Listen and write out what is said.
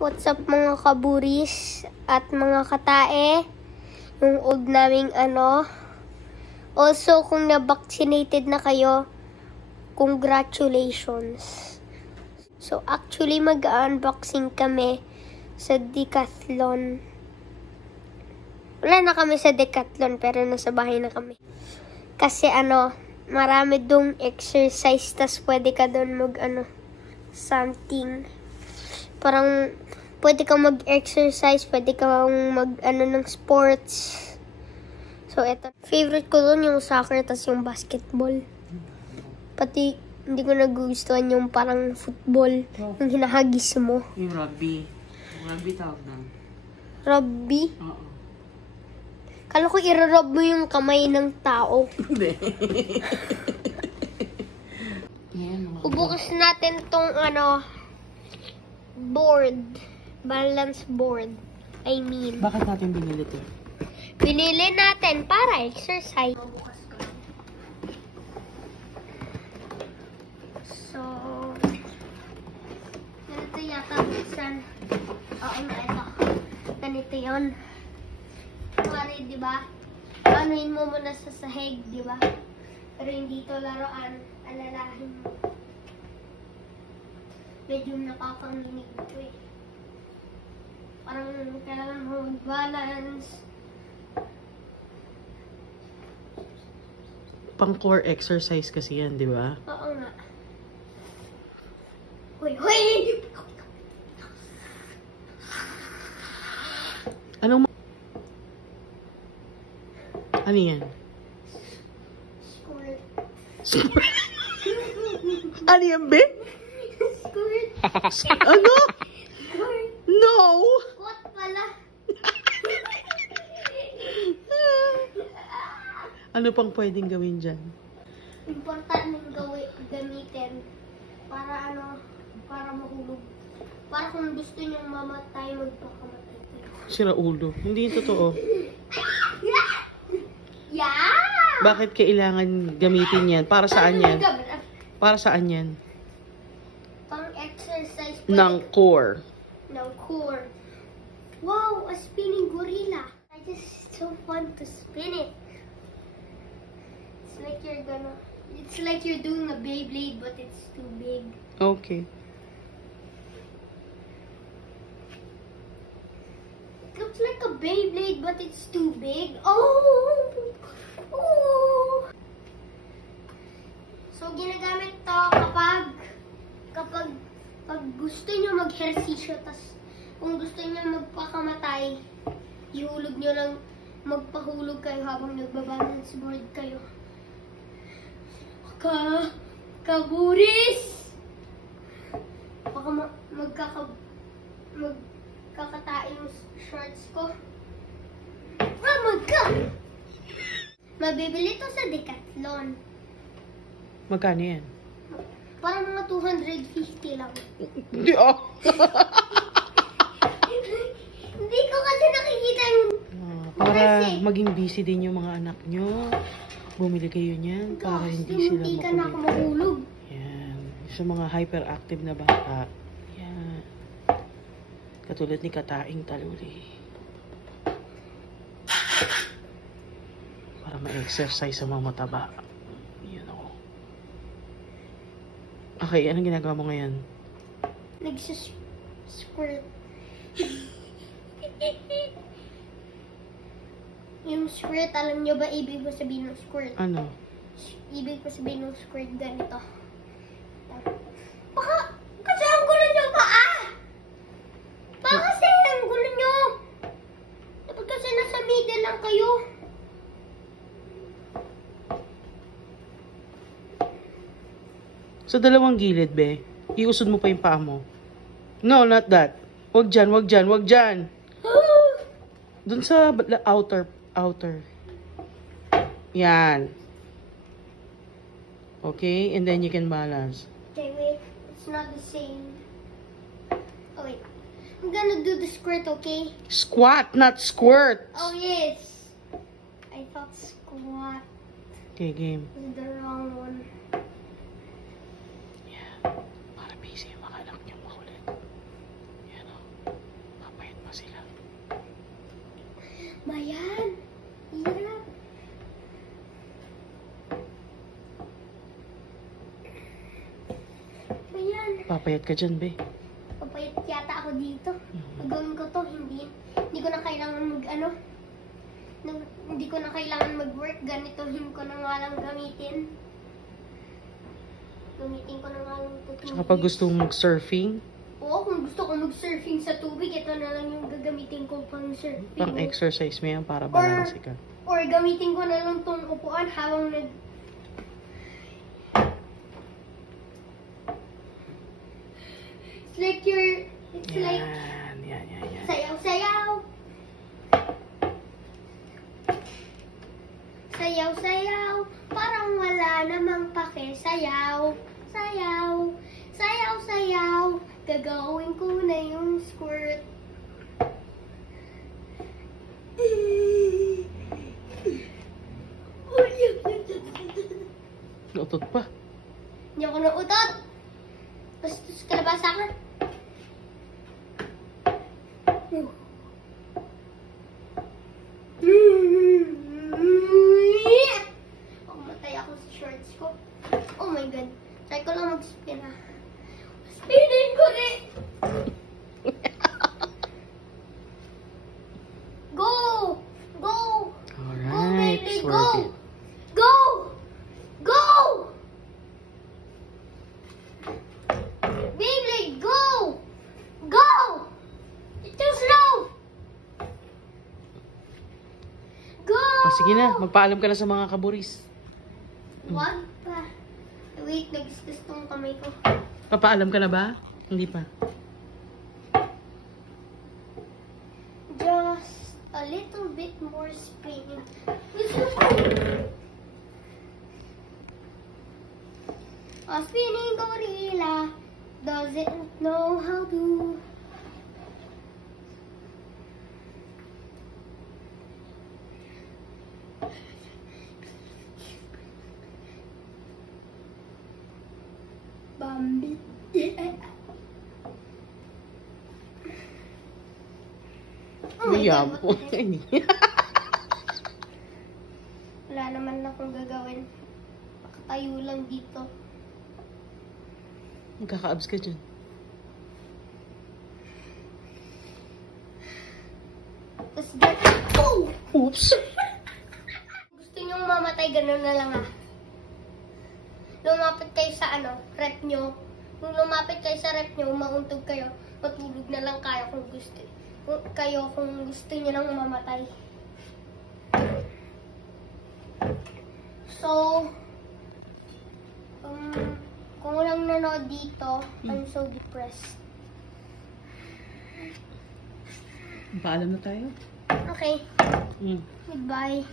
What's up mga kaburis at mga katae? Yung old naming Also, kung na-vaccinated na kayo, congratulations. So, actually, mag-unboxing kami sa Decathlon. Wala na kami sa Decathlon, pero nasa bahay na kami. Kasi marami dong exercise, tas pwede ka doon something. Parang, pwede kang mag-exercise, pwede kang ng sports. So, eto. Favorite ko doon yung soccer, tas yung basketball. Pati, hindi ko nagugustuhan yung parang football, yung hinahagis mo. Yung rugby. Rugby tawag na. Rugby? Oo. Kala ko i-rub mo yung kamay ng tao. Hindi. Ubukas natin tong board. Balance board. Bakit natin binili ito? Binili natin para exercise. So, ganito yata buksan. Oo nga, ito. Ganito yun. Kumari, di ba? Anuhin mo muna sa sahig, di ba? Pero hindi to laruan. Alalahin mo. Medyo nakakanginig ito eh. Parang kailangan mo mag-balance. Pang core exercise kasi yan, di ba? Oo nga. Hoy, hoy! Ano yan? Squirt. Squirt? Ano yan, be? Squirt. Ano? Squirt. No! What pala? Ano pang pwedeng gawin dyan? Importante gamitin para para mahulog. Para kung gusto niyong mamatay, magpakamatay kayo. Sira ulo. Hindi yung totoo. Yeah! Bakit kailangan gamitin yan? Para saan yan? Para saan yan? Pang exercise. Ng core. Ng core. Wow! A spinning gorilla. It's so fun to spin it. It's like you're doing a Beyblade, but it's too big. Okay. It looks like a Beyblade, but it's too big. Oh! Oh! So, ginagamit to kapag gusto nyo mag-ehersisyo, tas kung gusto nyo magpakamatay, ihulog nyo lang, magpahulog kayo habang nagbabalance board kayo. Kaburis! Baka magkakatain yung shorts ko. Oh my God! Mabibili to sa Decathlon. Magkano yan? Parang mga 250 lang. Hindi Hindi ko kasi nakikita yung... para maging busy din yung mga anak nyo. Bumili kayo niyan para hindi sila Hindi ka na ako mahulog. Yan. Sa mga hyperactive na bata. Yan. Katulad ni Kataing Taluli. Para ma-exercise sa mga mataba. Yan ako. Okay, anong ginagawa mo ngayon? Nagsusquirt. Yung squirt, alam nyo ba ibig ko sabihin ng squirt? Ano? Ibig ko sabihin ng squirt ganito. Baka kasi ang gulo nyo paa! Baka kasi ang gulo nyo! Dapat kasi nasa middle lang kayo. Sa dalawang gilid, be. Iusod mo pa yung paa mo. No, not that. Wag dyan, wag dyan, wag dyan. Dun sa outer. Yan. Okay, and then you can balance. Okay, wait. It's not the same. Oh, wait. I'm gonna do the squirt, okay? Squat, not squirt. Oh, yes. I thought squat Okay, game. was the wrong one. Para busy yung mga anak niyo makulit. Yan o. Papayat ka dyan, be. Papayat yata ako dito. Gagawin ko to, hindi ko na kailangan hindi ko na kailangan mag-work. Ganitohin ko na nga lang gamitin. Gamitin ko na nga lang ito. Tsaka pag gusto mong mag-surfing, Oo, kung gusto ko mag-surfing sa tubig, ito na lang yung gagamitin ko pang surfing. pang-exercise mo yan para balance ka. Or gamitin ko na lang tong upuan habang It's like Yan. sayaw-sayaw. Sayaw-sayaw. Parang wala namang pake. Sayaw. Sayaw. Sayaw-sayaw. Gagawin ko na yung squirt. Nautot pa. Hindi ako nautot. Basta kalabasa ka. Matay ako sa shorts ko. Oh my god. Try ko lang mag-spin ah. Spinin ko rin! Go! Go! Alright, baby, worth go! it. Go! Go! Beyblade, go! Go! It's too slow! Go! Oh, sige na, magpaalam ka na sa mga kaburis. Wag pa. Wait, nagisgas tong kamay ko. Papaalam ka na ba? Hindi pa. Just a little bit more spinning. A spinning gorilla doesn't know how to. Bambi. Oh my Uyam God, po. what the heck? Wala naman akong gagawin. Nakatayo lang dito. Magkaka-abs ka dyan. Tapos oh! Oops! Gusto niyong mamatay, ganun na lang ah. Lumapit kayo sa rep nyo. Kung lumapit kayo sa rep nyo, mauntog kayo. Matulog na lang kayo kung gusto. Kung gusto niyo nang mamatay. So, kung walang nanood dito, I'm so depressed. Paalam na tayo. Okay, Mm. goodbye.